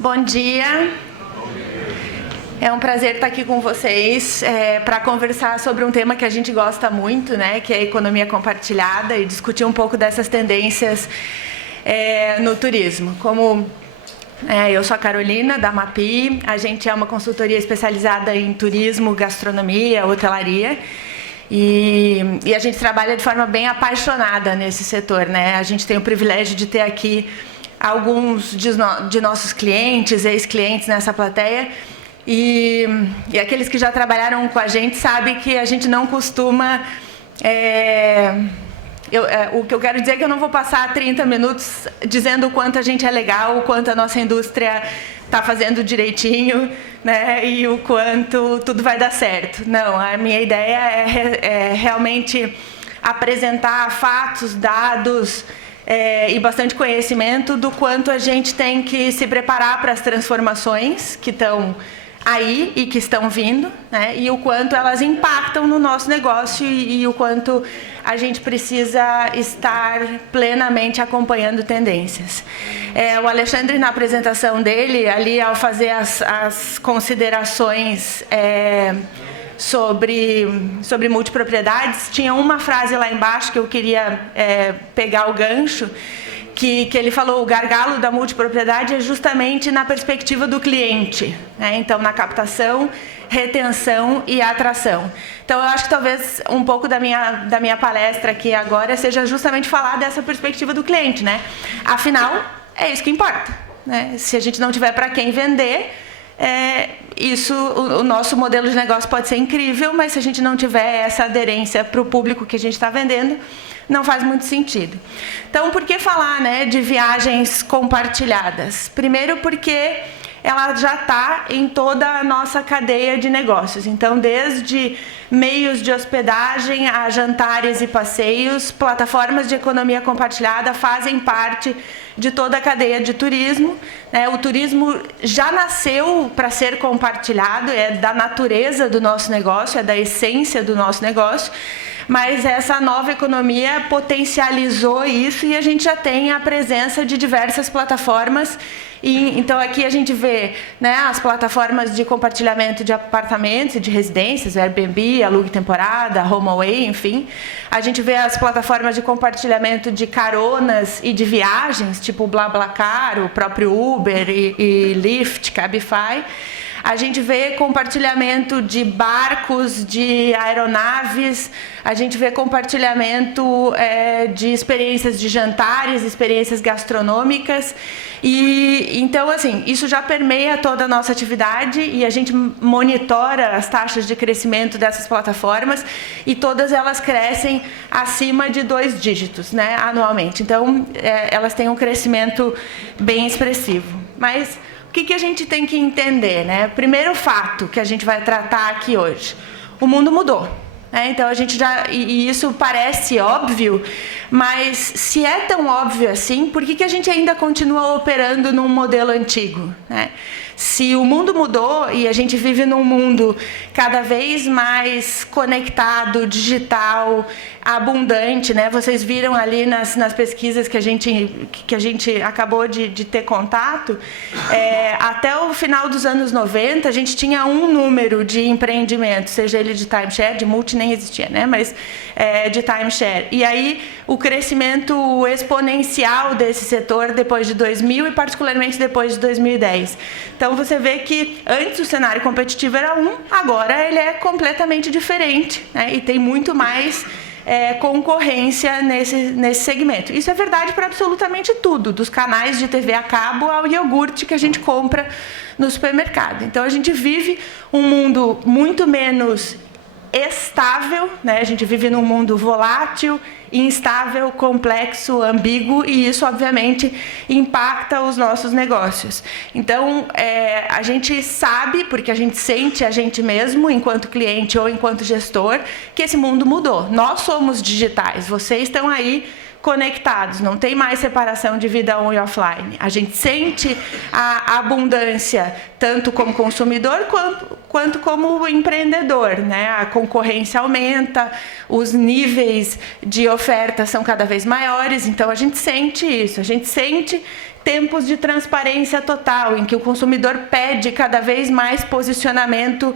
Bom dia. É um prazer estar aqui com vocês para conversar sobre um tema que a gente gosta muito, né, que é a economia compartilhada, e discutir um pouco dessas tendências no turismo. Eu sou a Carolina, da MAPI, a gente é uma consultoria especializada em turismo, gastronomia, hotelaria, e a gente trabalha de forma bem apaixonada nesse setor, né? A gente tem o privilégio de ter aqui alguns de nossos clientes, ex-clientes nessa plateia, e aqueles que já trabalharam com a gente sabem que a gente não costuma... o que eu quero dizer é que eu não vou passar 30 minutos dizendo o quanto a gente é legal, o quanto a nossa indústria está fazendo direitinho, né, e o quanto tudo vai dar certo. Não, a minha ideia é realmente apresentar fatos, dados e bastante conhecimento do quanto a gente tem que se preparar para as transformações que estão aí e que estão vindo, né, e o quanto elas impactam no nosso negócio e o quanto a gente precisa estar plenamente acompanhando tendências. O Alexandre, na apresentação dele, ali ao fazer as considerações sobre multipropriedades, tinha uma frase lá embaixo que eu queria pegar o gancho, que ele falou: o gargalo da multipropriedade é justamente na perspectiva do cliente, né? Então, na captação, retenção e atração. Então, eu acho que talvez um pouco da minha palestra aqui agora seja justamente falar dessa perspectiva do cliente, né? Afinal, é isso que importa, né? Se a gente não tiver para quem vender, o nosso modelo de negócio pode ser incrível, mas se a gente não tiver essa aderência para o público que a gente está vendendo, não faz muito sentido. Então, por que falar, né, de viagens compartilhadas? Primeiro porque ela já está em toda a nossa cadeia de negócios. Então, desde meios de hospedagem a jantares e passeios, plataformas de economia compartilhada fazem parte de toda a cadeia de turismo, né? O turismo já nasceu para ser compartilhado, é da natureza do nosso negócio, é da essência do nosso negócio, mas essa nova economia potencializou isso e a gente já tem a presença de diversas plataformas. Então aqui a gente vê, né, as plataformas de compartilhamento de apartamentos e de residências, Airbnb, Alugue Temporada, HomeAway, enfim. A gente vê as plataformas de compartilhamento de caronas e de viagens, tipo o BlaBlaCar, o próprio Uber e Lyft, Cabify. A gente vê compartilhamento de barcos, de aeronaves, a gente vê compartilhamento de experiências de jantares, experiências gastronômicas. E então, assim, isso já permeia toda a nossa atividade e a gente monitora as taxas de crescimento dessas plataformas e todas elas crescem acima de 2 dígitos, né, anualmente. Então, elas têm um crescimento bem expressivo. Mas o que a gente tem que entender, né? Primeiro fato que a gente vai tratar aqui hoje: o mundo mudou, né? Então a gente e isso parece óbvio, mas se é tão óbvio assim, por que a gente ainda continua operando num modelo antigo, né? Se o mundo mudou e a gente vive num mundo cada vez mais conectado, digital, abundante, né? Vocês viram ali nas pesquisas que a gente acabou de ter contato, até o final dos anos 90, a gente tinha um número de empreendimentos, seja ele de timeshare, de multi nem existia, né? Mas de timeshare. E aí o crescimento exponencial desse setor depois de 2000 e particularmente depois de 2010. Então você vê que antes o cenário competitivo era agora ele é completamente diferente, né? E tem muito mais concorrência nesse segmento. Isso é verdade para absolutamente tudo, dos canais de TV a cabo ao iogurte que a gente compra no supermercado. Então a gente vive um mundo muito menos estável, né? A gente vive num mundo volátil, instável, complexo, ambíguo, e isso obviamente impacta os nossos negócios. Então a gente sabe, porque a gente sente a gente mesmo enquanto cliente ou enquanto gestor, que esse mundo mudou. Nós somos digitais, vocês estão aí conectados, não tem mais separação de vida on e offline. A gente sente a abundância tanto como consumidor quanto como empreendedor, né? A concorrência aumenta, os níveis de oferta são cada vez maiores, então a gente sente isso, a gente sente tempos de transparência total, em que o consumidor pede cada vez mais posicionamento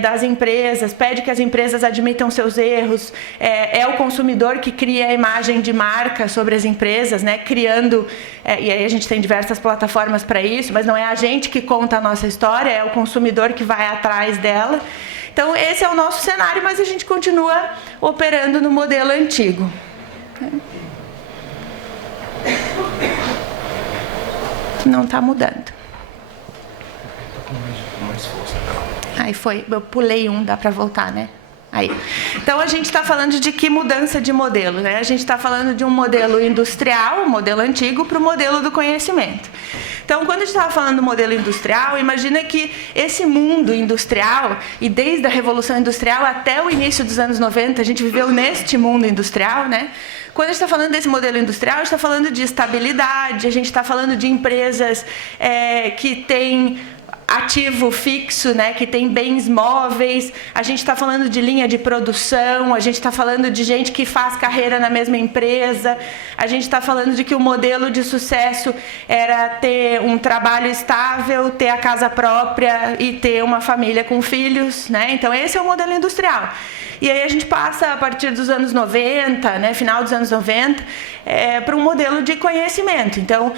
das empresas, pede que as empresas admitam seus erros, é o consumidor que cria a imagem de marca sobre as empresas, né, criando, e aí a gente tem diversas plataformas para isso, mas não é a gente que conta a nossa história, é o consumidor que vai atrás dela. Então esse é o nosso cenário, mas a gente continua operando no modelo antigo. Não está mudando. Aí foi, eu pulei dá para voltar, né? Aí. Então a gente está falando de que mudança de modelo, né? A gente está falando de um modelo industrial, um modelo antigo, para o modelo do conhecimento. Então, quando a gente estava falando do modelo industrial, imagina que esse mundo industrial, e desde a Revolução Industrial até o início dos anos 90, a gente viveu neste mundo industrial, né? Quando a gente está falando desse modelo industrial, a gente está falando de estabilidade, a gente está falando de empresas que têm ativo fixo, né, que tem bens móveis, a gente está falando de linha de produção, a gente está falando de gente que faz carreira na mesma empresa, a gente está falando de que o modelo de sucesso era ter um trabalho estável, ter a casa própria e ter uma família com filhos, né? Então esse é o modelo industrial. E aí a gente passa, a partir dos anos 90, né, final dos anos 90, para um modelo de conhecimento. Então,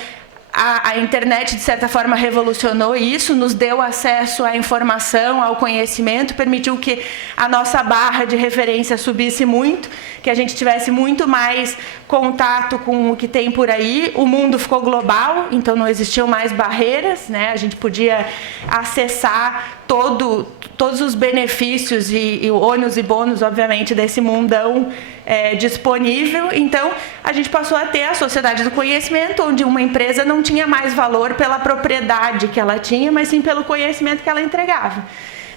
a internet, de certa forma, revolucionou isso, nos deu acesso à informação, ao conhecimento, permitiu que a nossa barra de referência subisse muito, que a gente tivesse muito mais contato com o que tem por aí. O mundo ficou global, então não existiam mais barreiras, né? A gente podia acessar todos os benefícios e ônus e bônus, obviamente, desse mundão disponível. Então, a gente passou a ter a sociedade do conhecimento, onde uma empresa não tinha mais valor pela propriedade que ela tinha, mas sim pelo conhecimento que ela entregava.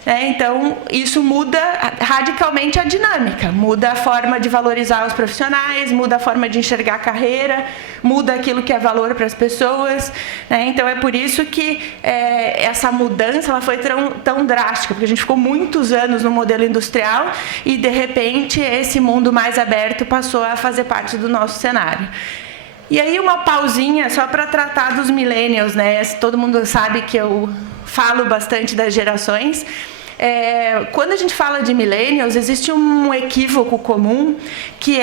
Então, isso muda radicalmente a dinâmica, muda a forma de valorizar os profissionais, muda a forma de enxergar a carreira, muda aquilo que é valor para as pessoas. Então, é por isso que essa mudança ela foi tão drástica, porque a gente ficou muitos anos no modelo industrial e, de repente, esse mundo mais aberto passou a fazer parte do nosso cenário. E aí, uma pausinha só para tratar dos millennials, né? Todo mundo sabe que eu falo bastante das gerações. Quando a gente fala de millennials, existe um equívoco comum que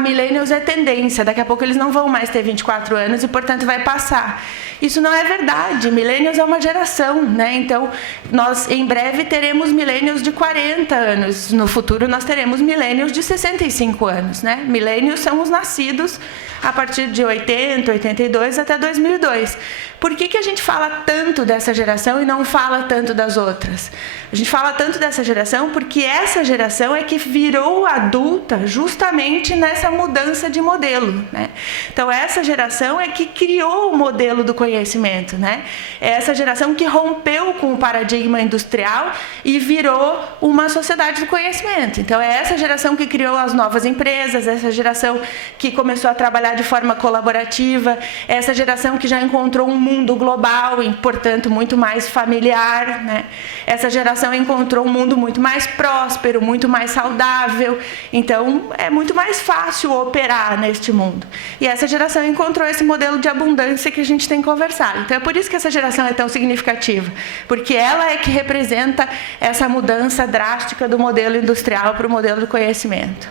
millennials é tendência, daqui a pouco eles não vão mais ter 24 anos e, portanto, vai passar. Isso não é verdade, millennials é uma geração, né? Então, nós em breve teremos millennials de 40 anos, no futuro nós teremos millennials de 65 anos, né? Millennials são os nascidos a partir de 80, 82 até 2002. Por que a gente fala tanto dessa geração e não fala tanto das outras? A gente fala tanto dessa geração porque essa geração é que virou adulta justamente nessa mudança de modelo, né? Então, essa geração é que criou o modelo do conhecimento, né? É essa geração que rompeu com o paradigma industrial e virou uma sociedade do conhecimento. Então, é essa geração que criou as novas empresas, essa geração que começou a trabalhar de forma colaborativa, essa geração que já encontrou um mundo global e, portanto, muito mais familiar, né? Essa geração encontrou um mundo muito mais próspero, muito mais saudável. Então, é muito mais fácil operar neste mundo. E essa geração encontrou esse modelo de abundância que a gente tem conversado. Então, é por isso que essa geração é tão significativa, porque ela é que representa essa mudança drástica do modelo industrial para o modelo do conhecimento.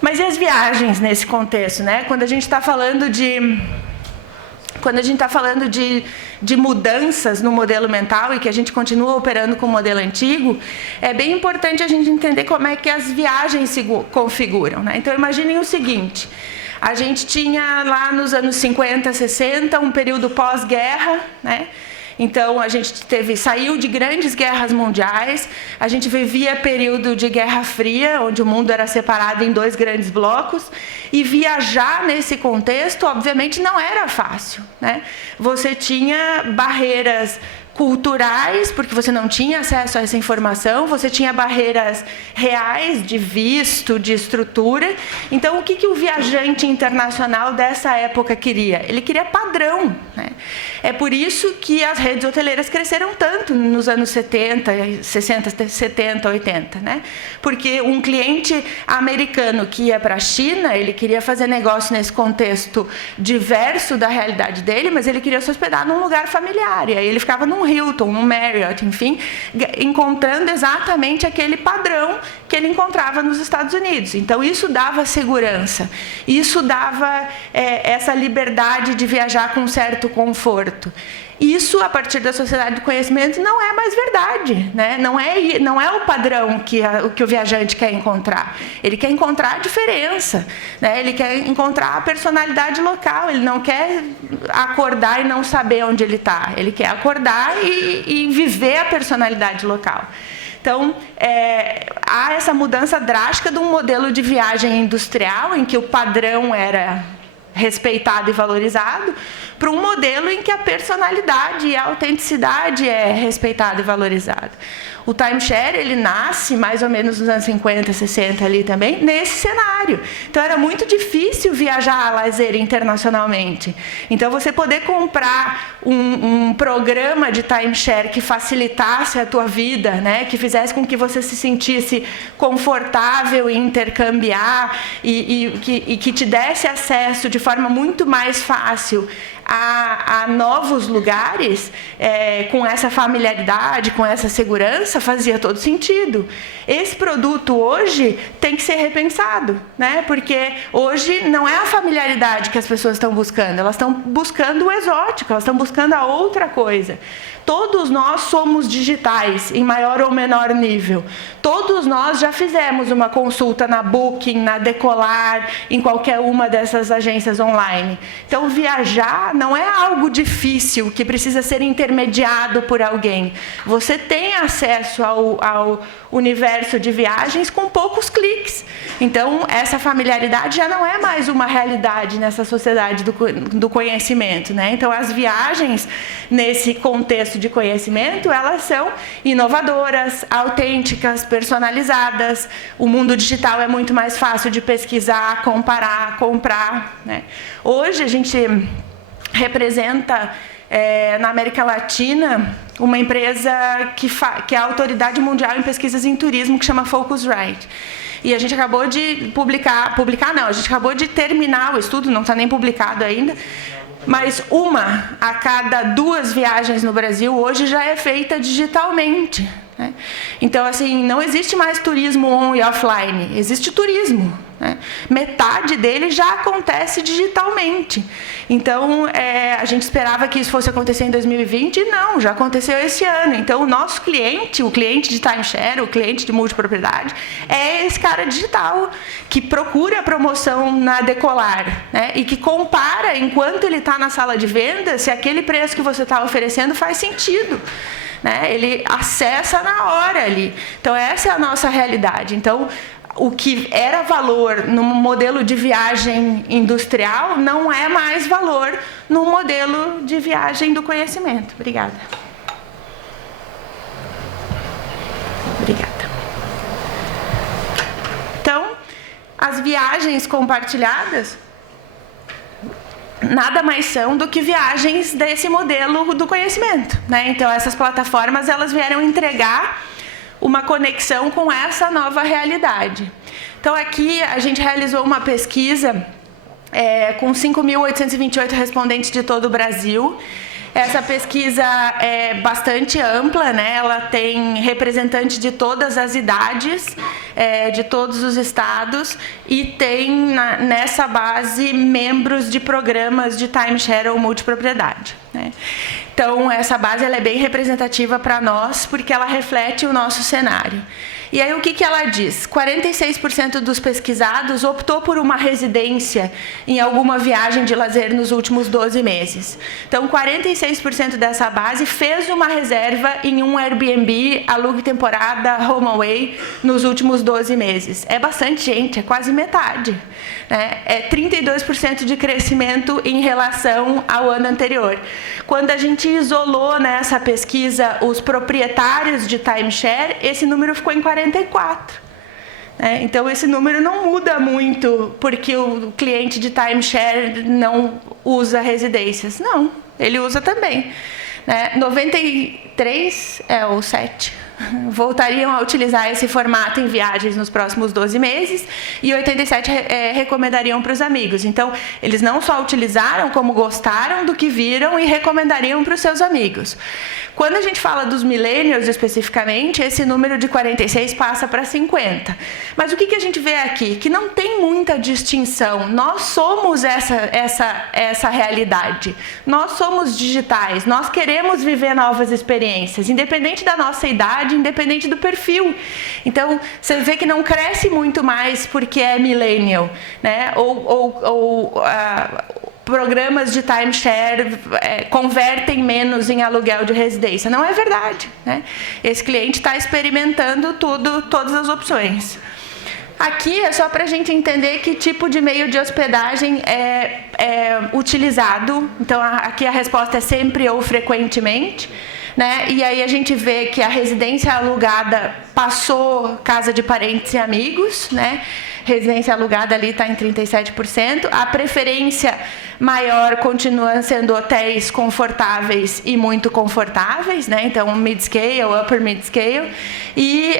Mas e as viagens nesse contexto, né? Quando a gente está falando de mudanças no modelo mental e que a gente continua operando com o modelo antigo, é bem importante a gente entender como é que as viagens se configuram, né? Então, imaginem o seguinte: a gente tinha lá nos anos 50, 60, um período pós-guerra, né? Então, a gente saiu de grandes guerras mundiais, a gente vivia período de Guerra Fria, onde o mundo era separado em dois grandes blocos, e viajar nesse contexto, obviamente, não era fácil, né? Você tinha barreiras culturais, porque você não tinha acesso a essa informação, você tinha barreiras reais de visto, de estrutura. Então, o que o viajante internacional dessa época queria? Ele queria padrão, né? É por isso que as redes hoteleiras cresceram tanto nos anos 70, 60, 70, 80, né? Porque um cliente americano que ia para a China, ele queria fazer negócio nesse contexto diverso da realidade dele, mas ele queria se hospedar num lugar familiar. E aí ele ficava num Hilton, num Marriott, enfim, encontrando exatamente aquele padrão que ele encontrava nos Estados Unidos. Então, isso dava segurança, isso dava essa liberdade de viajar com certo conforto. Isso, a partir da sociedade do conhecimento, não é mais verdade, né? Não é o padrão que o viajante quer encontrar. Ele quer encontrar a diferença, né? Ele quer encontrar a personalidade local. Ele não quer acordar e não saber onde ele está. Ele quer acordar e viver a personalidade local. Então, há essa mudança drástica de um modelo de viagem industrial, em que o padrão era respeitado e valorizado, para um modelo em que a personalidade e a autenticidade é respeitada e valorizada. O timeshare, ele nasce mais ou menos nos anos 50, 60 ali também, nesse cenário. Então, era muito difícil viajar a lazer internacionalmente. Então, você poder comprar um programa de timeshare que facilitasse a tua vida, né? Que fizesse com que você se sentisse confortável em intercambiar e que te desse acesso de forma muito mais fácil a novos lugares, com essa familiaridade, com essa segurança, fazia todo sentido. Esse produto hoje tem que ser repensado, né? Porque hoje não é a familiaridade que as pessoas estão buscando, elas estão buscando o exótico, elas estão buscando a outra coisa. Todos nós somos digitais, em maior ou menor nível. Todos nós já fizemos uma consulta na Booking, na Decolar, em qualquer uma dessas agências online. Então, viajar não é algo difícil, que precisa ser intermediado por alguém. Você tem acesso ao universo de viagens com poucos cliques. Então, essa familiaridade já não é mais uma realidade nessa sociedade do conhecimento, né? Então, as viagens, nesse contexto de conhecimento, elas são inovadoras, autênticas, personalizadas. O mundo digital é muito mais fácil de pesquisar, comparar, comprar, né? Hoje, a gente representa na América Latina uma empresa que é a autoridade mundial em pesquisas em turismo, que chama Phocuswright. E a gente acabou de a gente acabou de terminar o estudo, não está nem publicado ainda, mas uma a cada 2 viagens no Brasil hoje já é feita digitalmente, né? Então, assim, não existe mais turismo on e offline, existe turismo, né? Metade dele já acontece digitalmente. Então, a gente esperava que isso fosse acontecer em 2020 e não, já aconteceu esse ano. Então, o nosso cliente, o cliente de timeshare, o cliente de multipropriedade, é esse cara digital, que procura a promoção na Decolar, né? E que compara, enquanto ele está na sala de venda, se aquele preço que você está oferecendo faz sentido, né? Ele acessa na hora ali. Então, essa é a nossa realidade. Então, o que era valor no modelo de viagem industrial não é mais valor no modelo de viagem do conhecimento. Obrigada. Obrigada. Então, as viagens compartilhadas nada mais são do que viagens desse modelo do conhecimento, né? Então, essas plataformas, elas vieram entregar uma conexão com essa nova realidade. Então, aqui a gente realizou uma pesquisa com 5.828 respondentes de todo o Brasil. Essa pesquisa é bastante ampla, né? Ela tem representantes de todas as idades, de todos os estados, e tem nessa base membros de programas de timeshare ou multipropriedade, né? Então, essa base ela é bem representativa para nós, porque ela reflete o nosso cenário. E aí o que ela diz? 46% dos pesquisados optou por uma residência em alguma viagem de lazer nos últimos 12 meses. Então, 46% dessa base fez uma reserva em um Airbnb, alugue temporada, home away, nos últimos 12 meses. É bastante gente, é quase metade, né? É 32% de crescimento em relação ao ano anterior. Quando a gente isolou nessa pesquisa os proprietários de timeshare, esse número ficou em 44. Então, esse número não muda muito porque o cliente de timeshare não usa residências. Não, ele usa também. 93, ou 7, voltariam a utilizar esse formato em viagens nos próximos 12 meses e 87 recomendariam para os amigos. Então, eles não só utilizaram, como gostaram do que viram e recomendariam para os seus amigos. Quando a gente fala dos millennials especificamente, esse número de 46 passa para 50. Mas o que a gente vê aqui? Que não tem muita distinção. Nós somos essa realidade. Nós somos digitais. Nós queremos viver novas experiências, independente da nossa idade, independente do perfil. Então, você vê que não cresce muito mais porque é millennial, né? Programas de timeshare convertem menos em aluguel de residência. Não é verdade, né? Esse cliente está experimentando todas as opções. Aqui é só para a gente entender que tipo de meio de hospedagem é utilizado. Então, aqui a resposta é sempre ou frequentemente, né? E aí a gente vê que a residência alugada passou casa de parentes e amigos, né? Residência alugada ali está em 37%. A preferência maior continua sendo hotéis confortáveis e muito confortáveis, né? Então, mid-scale, upper mid-scale. E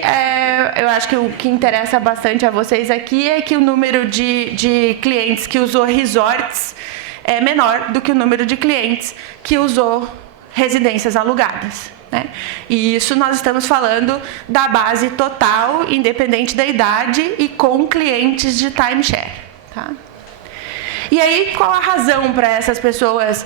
eu acho que o que interessa bastante a vocês aqui é que o número de clientes que usou resorts é menor do que o número de clientes que usou residências alugadas, né? E isso nós estamos falando da base total, independente da idade e com clientes de timeshare, tá? E aí, qual a razão para essas pessoas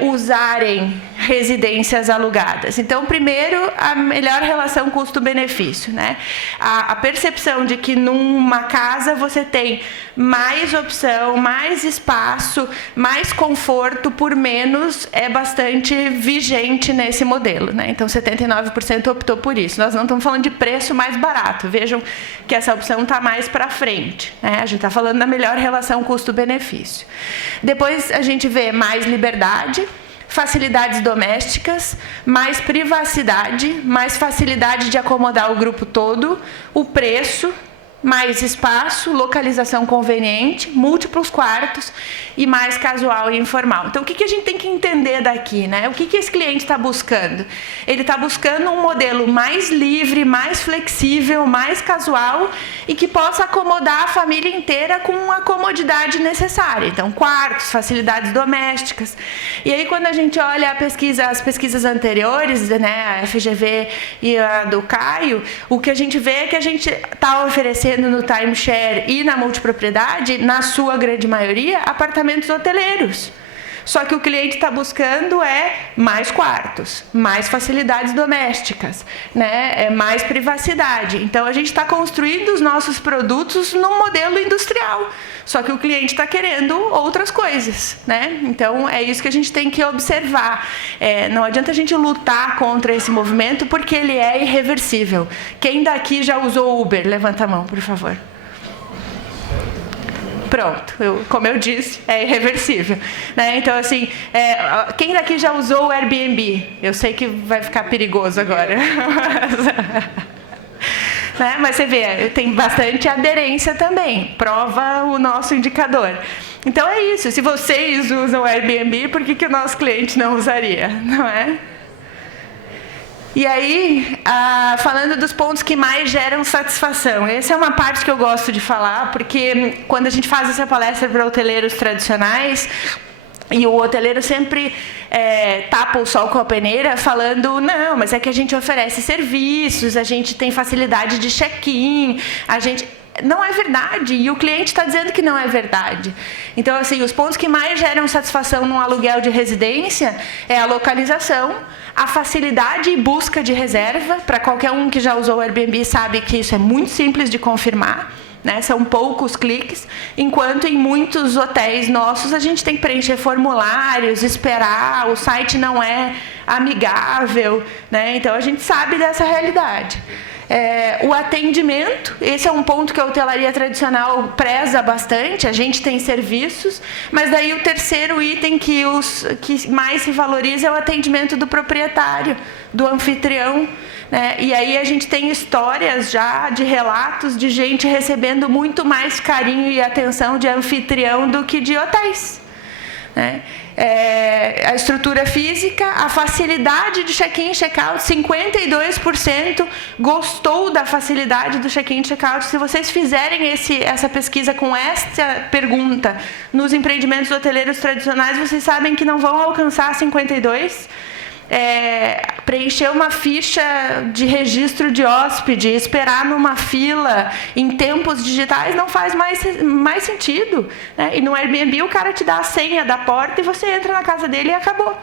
usarem residências alugadas? Então, primeiro, a melhor relação custo-benefício, né? A percepção de que numa casa você tem mais opção, mais espaço, mais conforto por menos é bastante vigente nesse modelo, né? Então, 79% optou por isso. Nós não estamos falando de preço mais barato. Vejam que essa opção está mais para frente, né? A gente está falando da melhor relação custo-benefício. Depois a gente vê mais liberdade, facilidades domésticas, mais privacidade, mais facilidade de acomodar o grupo todo, o preço, mais espaço, localização conveniente, múltiplos quartos e mais casual e informal. Então, o que a gente tem que entender daqui, né? O que esse cliente está buscando? Ele está buscando um modelo mais livre, mais flexível, mais casual e que possa acomodar a família inteira com a comodidade necessária. Então, quartos, facilidades domésticas. E aí, quando a gente olha as pesquisas anteriores, né, a FGV e a do Caio, o que a gente vê é que a gente está oferecendo no timeshare e na multipropriedade, na sua grande maioria, apartamentos hoteleiros. Só que o cliente está buscando mais quartos, mais facilidades domésticas, né? Mais privacidade. Então, a gente está construindo os nossos produtos num modelo industrial. Só que o cliente está querendo outras coisas, né? Então, é isso que a gente tem que observar. Não adianta a gente lutar contra esse movimento, porque ele é irreversível. Quem daqui já usou Uber? Levanta a mão, por favor. Pronto, como eu disse, é irreversível, né? Então, assim, quem daqui já usou o Airbnb? Eu sei que vai ficar perigoso agora. Né? Mas você vê, tem bastante aderência também, prova o nosso indicador. Então é isso, se vocês usam o Airbnb, por que o nosso cliente não usaria? Não é? E aí, falando dos pontos que mais geram satisfação, essa é uma parte que eu gosto de falar, porque quando a gente faz essa palestra para hoteleiros tradicionais, e o hoteleiro sempre tapa o sol com a peneira falando, não, mas é que a gente oferece serviços, a gente tem facilidade de check-in, não é verdade, e o cliente está dizendo que não é verdade. Então, assim, os pontos que mais geram satisfação num aluguel de residência é a localização, a facilidade e busca de reserva. Para qualquer um que já usou o Airbnb sabe que isso é muito simples de confirmar, né? São poucos cliques, enquanto em muitos hotéis nossos a gente tem que preencher formulários, esperar, o site não é amigável, né? Então a gente sabe dessa realidade. O atendimento, esse é um ponto que a hotelaria tradicional preza bastante. A gente tem serviços, mas daí o terceiro item que mais se valoriza é o atendimento do proprietário, do anfitrião, né? E aí a gente tem histórias já de relatos de gente recebendo muito mais carinho e atenção de anfitrião do que de hotéis, né? A estrutura física, a facilidade de check-in e check-out, 52% gostou da facilidade do check-in e check-out. Se vocês fizerem essa pesquisa com essa pergunta nos empreendimentos hoteleiros tradicionais, vocês sabem que não vão alcançar 52%. Preencher uma ficha de registro de hóspede, esperar numa fila em tempos digitais não faz mais sentido, né? E no Airbnb o cara te dá a senha da porta e você entra na casa dele e acabou.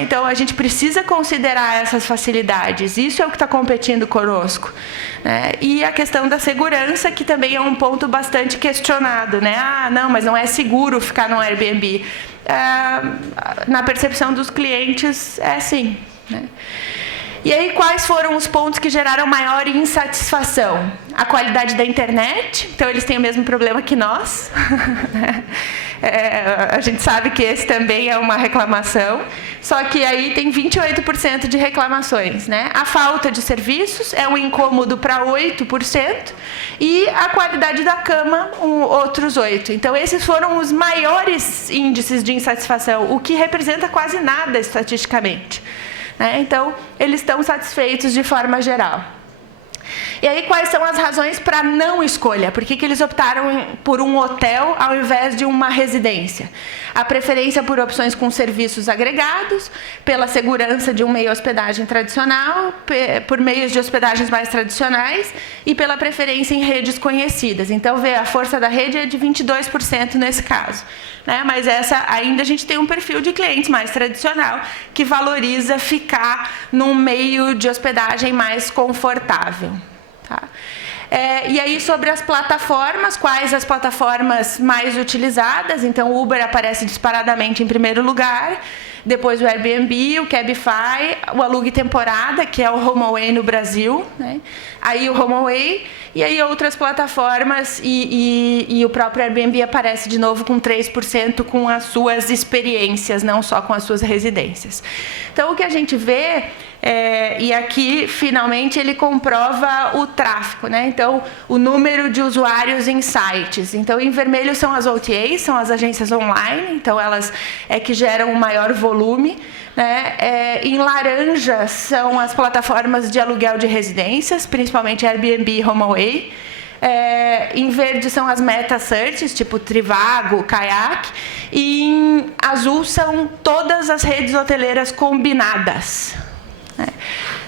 Então a gente precisa considerar essas facilidades, isso é o que está competindo conosco, né? E a questão da segurança, que também é um ponto bastante questionado, né? Não, mas não é seguro ficar no Airbnb. Na percepção dos clientes é sim, né? E aí, quais foram os pontos que geraram maior insatisfação? A qualidade da internet, então eles têm o mesmo problema que nós. A gente sabe que esse também é uma reclamação, só que aí tem 28% de reclamações, né? A falta de serviços é um incômodo para 8%, e a qualidade da cama, outros 8%. Então, esses foram os maiores índices de insatisfação, o que representa quase nada estatisticamente, né? Então, eles estão satisfeitos de forma geral. E aí, quais são as razões para não escolha? Por que eles optaram por um hotel ao invés de uma residência? A preferência por opções com serviços agregados, pela segurança de um meio de hospedagem tradicional, por meios de hospedagens mais tradicionais e pela preferência em redes conhecidas. Então, a força da rede é de 22% nesse caso, né? Mas ainda a gente tem um perfil de clientes mais tradicional que valoriza ficar num meio de hospedagem mais confortável. Tá? E aí, sobre as plataformas, quais as plataformas mais utilizadas? Então, o Uber aparece disparadamente em primeiro lugar, depois o Airbnb, o Cabify, o Alugue Temporada, que é o HomeAway no Brasil, né? Aí o HomeAway, e aí outras plataformas, e o próprio Airbnb aparece de novo com 3% com as suas experiências, não só com as suas residências. Então, o que a gente vê, e aqui, finalmente, ele comprova o tráfego, né? Então, o número de usuários em sites. Então, em vermelho são as OTAs, são as agências online, então elas que geram o maior volume, né? Em laranja são as plataformas de aluguel de residências, principalmente Airbnb e HomeAway. Em verde são as meta searches, tipo Trivago, Kayak. E em azul são todas as redes hoteleiras combinadas.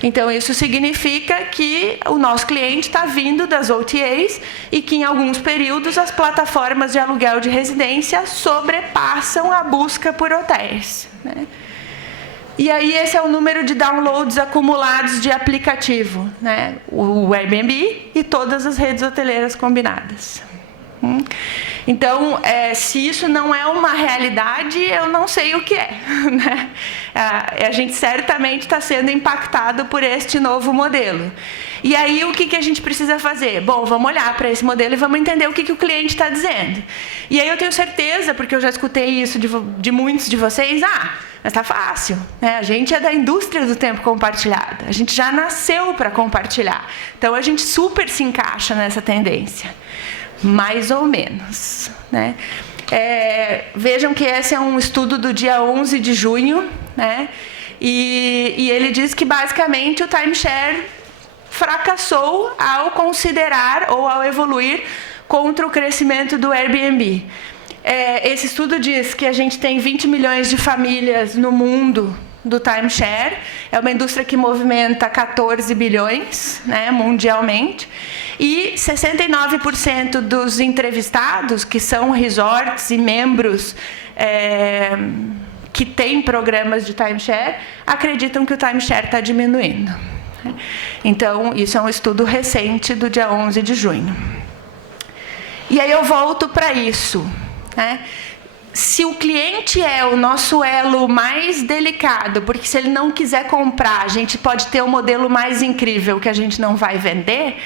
Então, isso significa que o nosso cliente está vindo das OTAs e que, em alguns períodos, as plataformas de aluguel de residência sobrepassam a busca por hotéis, né? E aí, esse é o número de downloads acumulados de aplicativo, né? O Airbnb e todas as redes hoteleiras combinadas. Então, se isso não é uma realidade, eu não sei o que é, né? A gente certamente está sendo impactado por este novo modelo. E aí, o que a gente precisa fazer? Bom, vamos olhar para esse modelo e vamos entender o que o cliente está dizendo. E aí eu tenho certeza, porque eu já escutei isso de muitos de vocês, mas está fácil, né? A gente é da indústria do tempo compartilhado, a gente já nasceu para compartilhar. Então, a gente super se encaixa nessa tendência. Mais ou menos, né? Vejam que esse é um estudo do dia 11 de junho, né? E ele diz que, basicamente, o timeshare fracassou ao considerar ou ao evoluir contra o crescimento do Airbnb. Esse estudo diz que a gente tem 20 milhões de famílias no mundo do timeshare. É uma indústria que movimenta 14 bilhões, né, mundialmente. E 69% dos entrevistados, que são resorts e membros que têm programas de timeshare, acreditam que o timeshare está diminuindo. Então, isso é um estudo recente do dia 11 de junho. E aí eu volto para isso, né? Se o cliente é o nosso elo mais delicado, porque se ele não quiser comprar, a gente pode ter o modelo mais incrível que a gente não vai vender,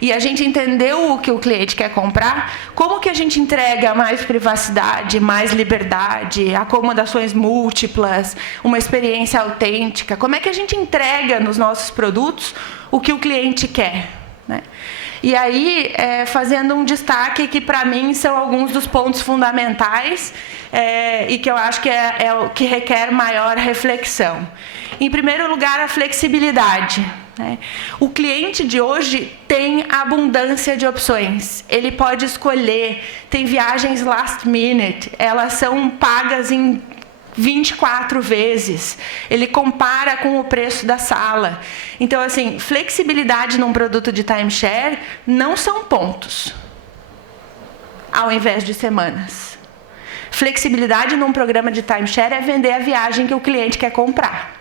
e a gente entendeu o que o cliente quer comprar, como que a gente entrega mais privacidade, mais liberdade, acomodações múltiplas, uma experiência autêntica, como é que a gente entrega nos nossos produtos o que o cliente quer, né? E aí, fazendo um destaque que, para mim, são alguns dos pontos fundamentais e que eu acho que é o que requer maior reflexão. Em primeiro lugar, a flexibilidade, né? O cliente de hoje tem abundância de opções. Ele pode escolher, tem viagens last minute, elas são pagas em 24 vezes, ele compara com o preço da sala. Então, assim, flexibilidade num produto de timeshare não são pontos, ao invés de semanas. Flexibilidade num programa de timeshare é vender a viagem que o cliente quer comprar.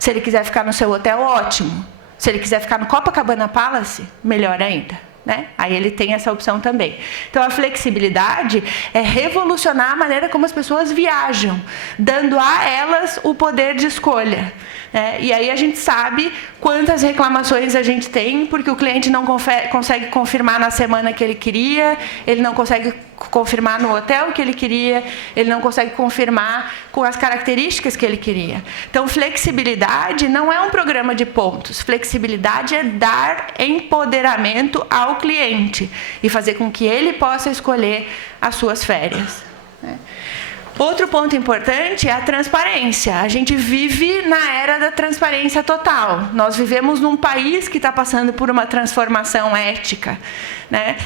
Se ele quiser ficar no seu hotel, ótimo. Se ele quiser ficar no Copacabana Palace, melhor ainda, né? Aí ele tem essa opção também. Então, a flexibilidade é revolucionar a maneira como as pessoas viajam, dando a elas o poder de escolha, né? E aí a gente sabe quantas reclamações a gente tem, porque o cliente não consegue confirmar na semana que ele queria, ele não consegue confirmar no hotel que ele queria, ele não consegue confirmar com as características que ele queria. Então, flexibilidade não é um programa de pontos. Flexibilidade é dar empoderamento ao cliente e fazer com que ele possa escolher as suas férias, né? Outro ponto importante é a transparência. A gente vive na era da transparência total. Nós vivemos num país que está passando por uma transformação ética, né?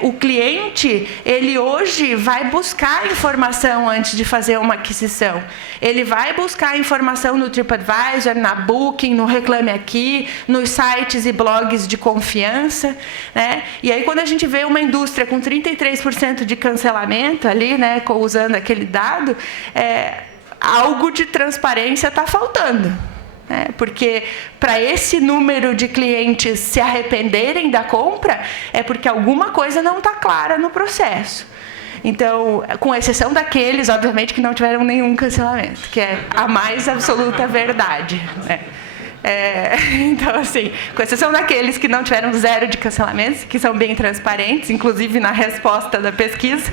O cliente, ele hoje vai buscar informação antes de fazer uma aquisição. Ele vai buscar informação no TripAdvisor, na Booking, no Reclame Aqui, nos sites e blogs de confiança, né? E aí, quando a gente vê uma indústria com 33% de cancelamento ali, né, usando aquele dado, algo de transparência está faltando, né? Porque para esse número de clientes se arrependerem da compra, é porque alguma coisa não está clara no processo. Então, com exceção daqueles, obviamente, que não tiveram nenhum cancelamento, que é a mais absoluta verdade, né? Então, assim, com exceção daqueles que não tiveram 0 de cancelamentos, que são bem transparentes, inclusive na resposta da pesquisa,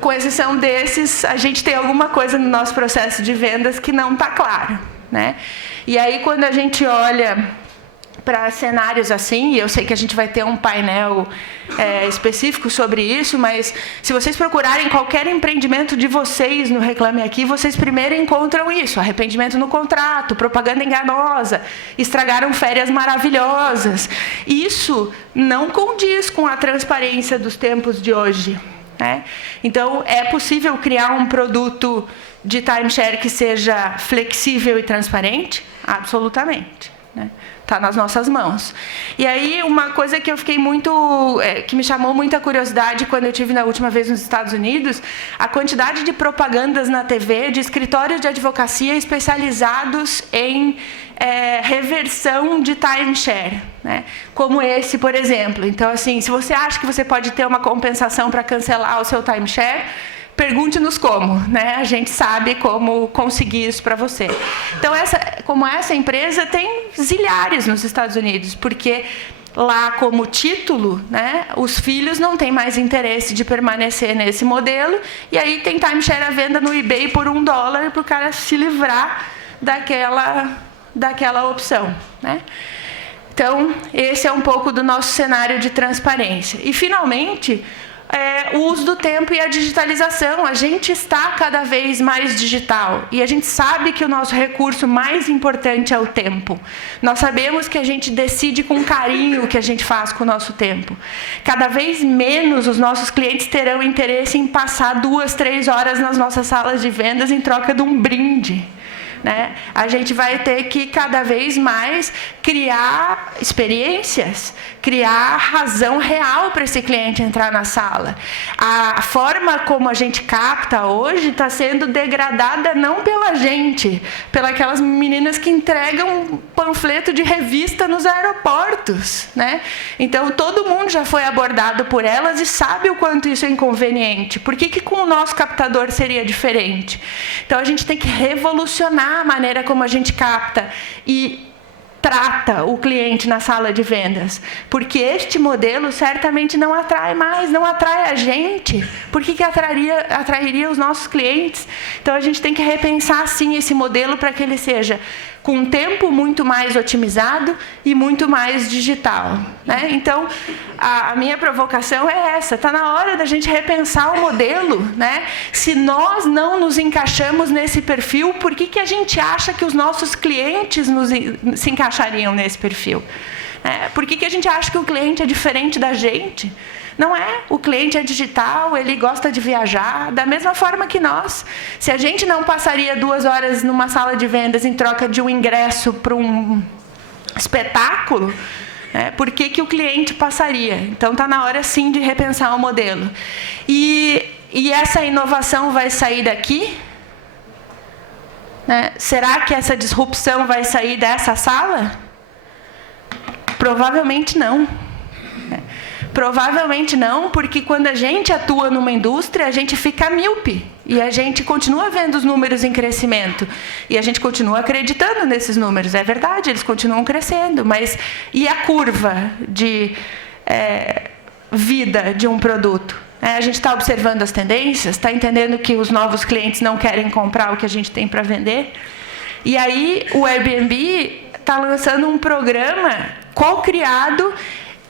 com exceção desses, a gente tem alguma coisa no nosso processo de vendas que não está claro, né? E aí, quando a gente olha para cenários assim, e eu sei que a gente vai ter um painel específico sobre isso, mas se vocês procurarem qualquer empreendimento de vocês no Reclame Aqui, vocês primeiro encontram isso: arrependimento no contrato, propaganda enganosa, estragaram férias maravilhosas. Isso não condiz com a transparência dos tempos de hoje, né? Então, é possível criar um produto de timeshare que seja flexível e transparente? Absolutamente, né? Está nas nossas mãos. E aí, uma coisa que eu fiquei que me chamou muita curiosidade quando eu estive na última vez nos Estados Unidos, a quantidade de propagandas na TV de escritórios de advocacia especializados em reversão de timeshare, né? Como esse, por exemplo. Então, assim, se você acha que você pode ter uma compensação para cancelar o seu timeshare, pergunte-nos como, né? A gente sabe como conseguir isso para você. Então, como essa empresa tem zilhares nos Estados Unidos, porque lá, como título, né, os filhos não têm mais interesse de permanecer nesse modelo, e aí tem timeshare à venda no eBay por $1 para o cara se livrar daquela opção, né? Então, esse é um pouco do nosso cenário de transparência. E, finalmente, o uso do tempo e a digitalização. A gente está cada vez mais digital e a gente sabe que o nosso recurso mais importante é o tempo. Nós sabemos que a gente decide com carinho o que a gente faz com o nosso tempo. Cada vez menos os nossos clientes terão interesse em passar 2, 3 horas nas nossas salas de vendas em troca de um brinde. Né? A gente vai ter que cada vez mais criar experiências, criar razão real para esse cliente entrar na sala. A forma como a gente capta hoje está sendo degradada não pela gente, pelas aquelas meninas que entregam um panfleto de revista nos aeroportos. Né? Então todo mundo já foi abordado por elas e sabe o quanto isso é inconveniente. Por que com o nosso captador seria diferente? Então a gente tem que revolucionar a maneira como a gente capta e trata o cliente na sala de vendas, porque este modelo certamente não atrai mais, não atrai a gente. Por que atrairia os nossos clientes? Então a gente tem que repensar sim esse modelo para que ele seja com um tempo muito mais otimizado e muito mais digital. Né? Então, a minha provocação é essa. Está na hora da gente repensar o modelo. Né? Se nós não nos encaixamos nesse perfil, por que a gente acha que os nossos clientes se encaixariam nesse perfil? Por que a gente acha que o cliente é diferente da gente? Não é. O cliente é digital, ele gosta de viajar, da mesma forma que nós. Se a gente não passaria 2 horas numa sala de vendas em troca de um ingresso para um espetáculo, por que o cliente passaria? Então, está na hora, sim, de repensar o modelo. E essa inovação vai sair daqui? Será que essa disrupção vai sair dessa sala? Provavelmente não. Provavelmente não, porque quando a gente atua numa indústria, a gente fica míope. E a gente continua vendo os números em crescimento. E a gente continua acreditando nesses números. É verdade, eles continuam crescendo. Mas e a curva de vida de um produto? A gente está observando as tendências, está entendendo que os novos clientes não querem comprar o que a gente tem para vender. E aí o Airbnb está lançando um programa co-criado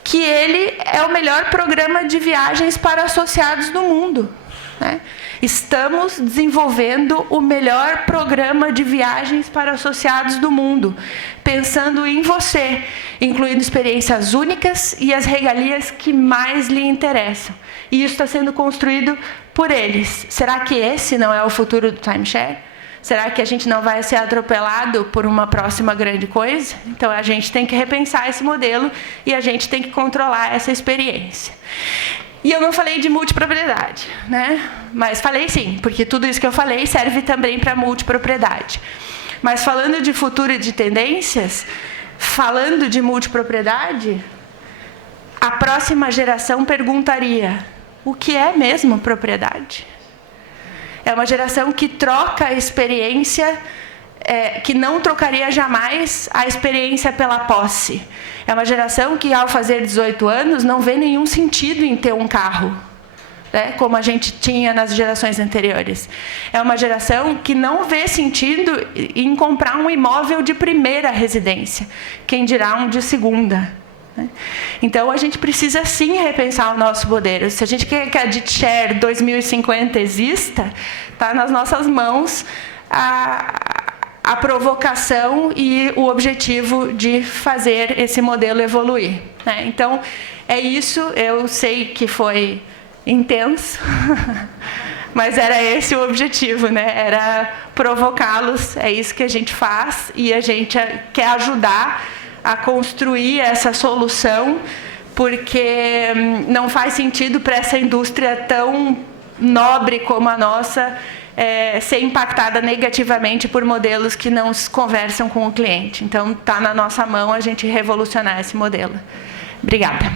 que ele é o melhor programa de viagens para associados do mundo. Né? Estamos desenvolvendo o melhor programa de viagens para associados do mundo, pensando em você, incluindo experiências únicas e as regalias que mais lhe interessam. E isso está sendo construído por eles. Será que esse não é o futuro do timeshare? Será que a gente não vai ser atropelado por uma próxima grande coisa? Então, a gente tem que repensar esse modelo e a gente tem que controlar essa experiência. E eu não falei de multipropriedade, né? Mas falei sim, porque tudo isso que eu falei serve também para multipropriedade. Mas falando de futuro e de tendências, falando de multipropriedade, a próxima geração perguntaria: o que é mesmo propriedade? É uma geração que troca a experiência, que não trocaria jamais a experiência pela posse. É uma geração que, ao fazer 18 anos, não vê nenhum sentido em ter um carro, né, como a gente tinha nas gerações anteriores. É uma geração que não vê sentido em comprar um imóvel de primeira residência, quem dirá um de segunda. Então, a gente precisa sim repensar o nosso modelo. Se a gente quer que a DitShare 2050 exista, está nas nossas mãos a provocação e o objetivo de fazer esse modelo evoluir. Então, é isso. Eu sei que foi intenso, mas era esse o objetivo, né? Era provocá-los. É isso que a gente faz e a gente quer ajudar a construir essa solução, porque não faz sentido para essa indústria tão nobre como a nossa ser impactada negativamente por modelos que não conversam com o cliente. Então, está na nossa mão a gente revolucionar esse modelo. Obrigada.